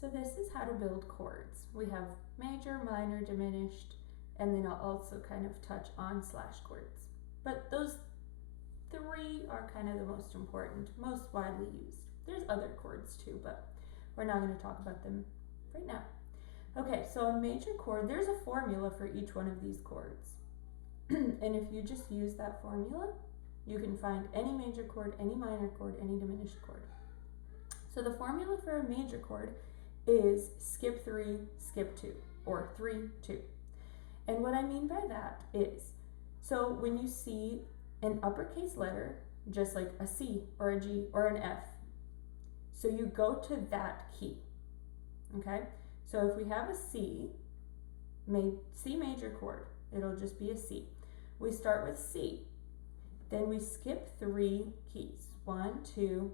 So this is how to build chords. We have major, minor, diminished, and then I'll also kind of touch on slash chords. But those three are kind of the most important, most widely used. There's other chords too, but we're not going to talk about them right now. Okay, so a major chord, there's a formula for each one of these chords. And if you just use that formula, you can find any major chord, any minor chord, any diminished chord. So the formula for a major chord is skip 3, skip 2, or 3, 2. And what I mean by that is, so when you see an uppercase letter, just like a C or a G or an F, so you go to that key, okay? So if we have a C major chord, it'll just be a C. We start with C, then we skip 3 keys, 1, 2,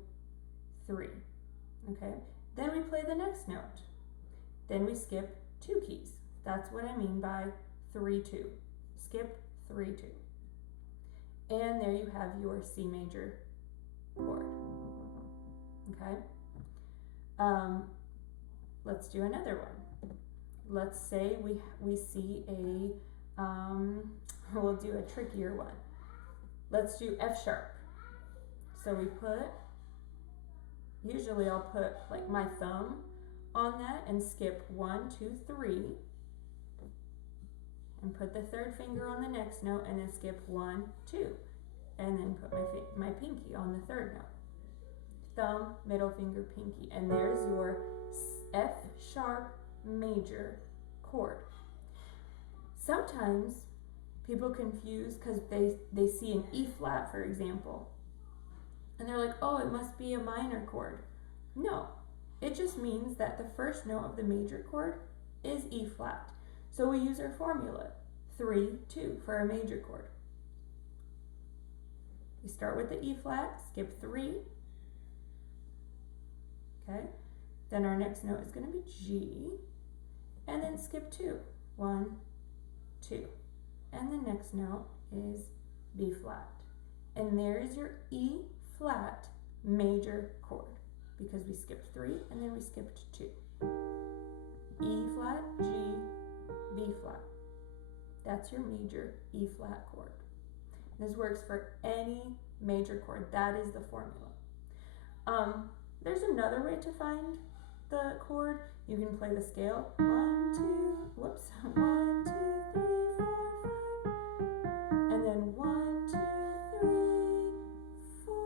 3, okay? Then we play the next note. Then we skip 2 keys. That's what I mean by 3, 2. Skip 3, 2. And there you have your C major chord, okay? Let's do another one. Let's say we see a, we'll do a trickier one. Let's do F sharp. So we put, usually I'll put like my thumb on that and skip 1, 2, 3, and put the third finger on the next note and then skip 1, 2, and then put my pinky on the third note. Thumb, middle finger, pinky, and there's your F sharp major chord. Sometimes people confuse because they see an E flat, for example, and they're like, oh, it must be a minor chord. No, it just means that the first note of the major chord is E flat. So we use our formula, 3, 2 for a major chord. We start with the E flat, skip 3, okay? Then our next note is going to be G, and then skip 2, 1, 2. And the next note is B flat. And there is your E flat major chord, because we skipped 3 and then we skipped 2. E flat, G, B flat. That's your major E flat chord. This works for any major chord. That is the formula. There's another way to find the chord. You can play the scale. 1, 2, whoops. 1, 2, 3, 4, 5. And then 1, 2, 3, 4,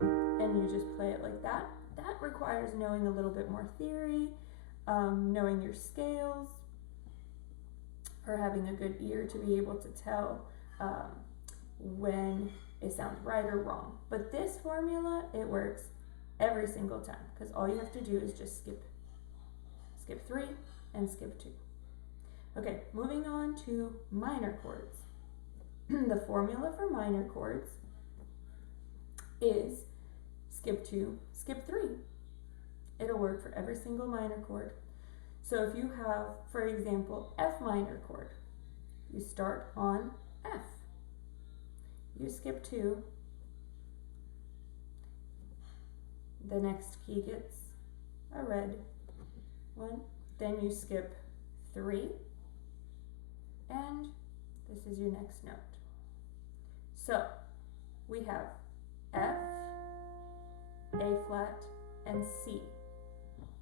5. And you just play it like that. That requires knowing a little bit more theory, knowing your scales, or having a good ear to be able to tell when it sounds right or wrong. But this formula, it works every single time, because all you have to do is just skip 3 and skip 2. Okay, moving on to minor chords. The formula for minor chords is skip 2, skip 3. It'll work for every single minor chord. So if you have, for example, F minor chord, you start on F. You skip 2. The next key gets a red one. Then you skip 3. And this is your next note. So we have F, A flat, and C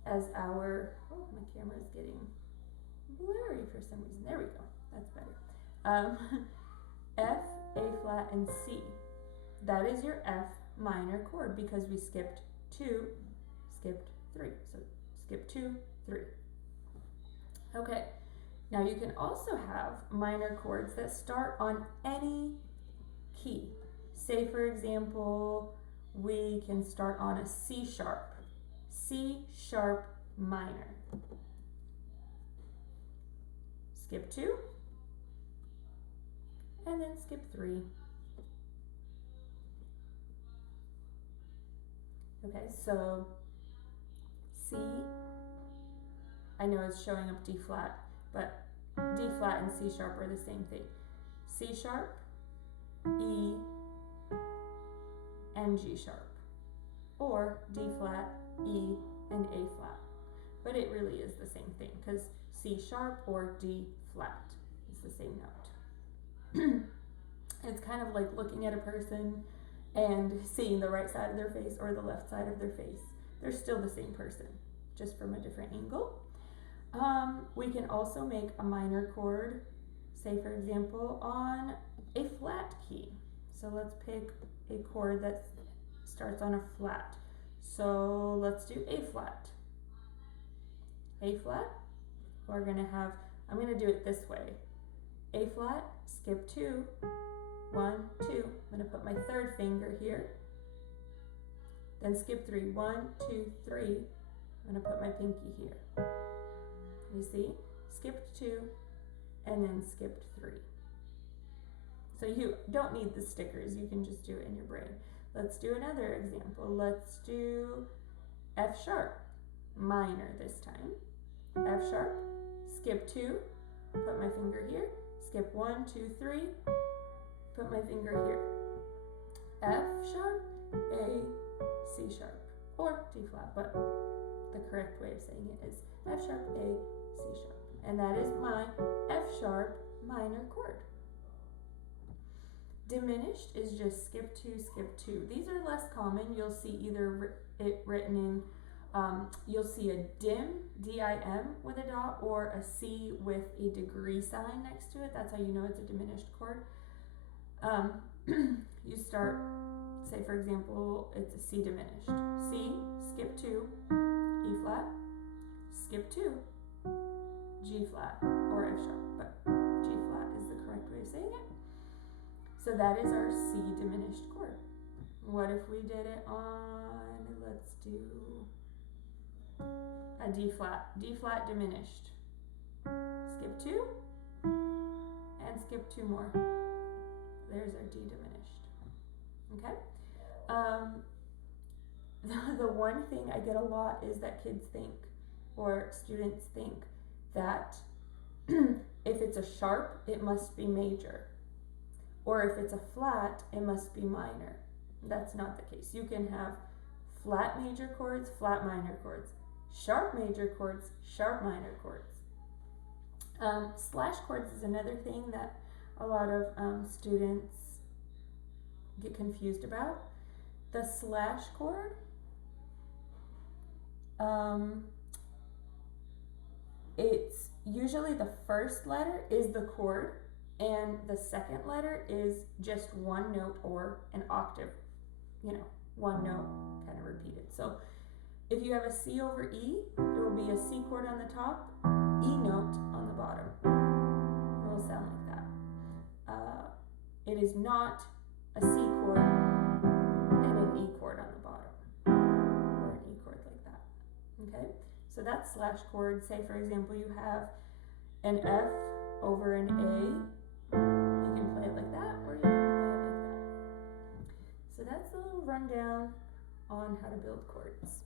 as our, oh, my camera is getting blurry for some reason. There we go. That's better. F, A flat, and C. That is your F minor chord because we skipped 2, skipped 3. So skip 2, 3. Okay. Now you can also have minor chords that start on any key. Say, for example, we can start on a C sharp. C sharp minor. Skip 2, and then skip 3. Okay, so C, I know it's showing up D flat, but D flat and C sharp are the same thing. C sharp, E, and G sharp, or D flat, E, and A flat. But it really is the same thing because C sharp or D flat is the same note. It's kind of like looking at a person and seeing the right side of their face or the left side of their face. They're still the same person, just from a different angle. We can also make a minor chord, say for example, on a flat key. So let's pick a chord that starts on a flat. So let's do A flat. A flat, we're gonna have, I'm gonna do it this way. A flat, skip 2, 1, 2. I'm gonna put my third finger here. Then skip 3, 1, 2, 3. I'm gonna put my pinky here. You see, skipped 2, and then skipped 3. So you don't need the stickers, you can just do it in your brain. Let's do another example. Let's do F sharp, minor this time. F sharp, skip 2, put my finger here, skip 1, 2, 3, put my finger here. F sharp, A, C sharp, or D flat, but the correct way of saying it is F sharp, A, C sharp. And that is my F sharp minor chord. Diminished is just skip 2, skip 2. These are less common. You'll see either it written in, you'll see a dim, D-I-M with a dot, or a C with a degree sign next to it. That's how you know it's a diminished chord. You start, say for example, it's a C diminished. C, skip 2, E flat, skip 2, G flat, or F sharp, but G flat is the correct way of saying it. So that is our C diminished chord. What if we did it on, let's do a D flat diminished. Skip 2, and skip 2 more. There's our D diminished. Okay? The one thing I get a lot is that kids think, or students think, that if it's a sharp, it must be major. Or if it's a flat, it must be minor. That's not the case. You can have flat major chords, flat minor chords, sharp major chords, sharp minor chords. Slash chords is another thing that a lot of students get confused about. The slash chord, it's usually the first letter is the chord, and the second letter is just one note or an octave, one note kind of repeated. So if you have a C over E, there will be a C chord on the top, E note on the bottom. It will sound like that. It is not a C chord and an E chord on the bottom, or an E chord like that. Okay, so that's slash chord. Say for example you have an F over an A. You can play it like that, or you can play it like that. So that's a little rundown on how to build chords.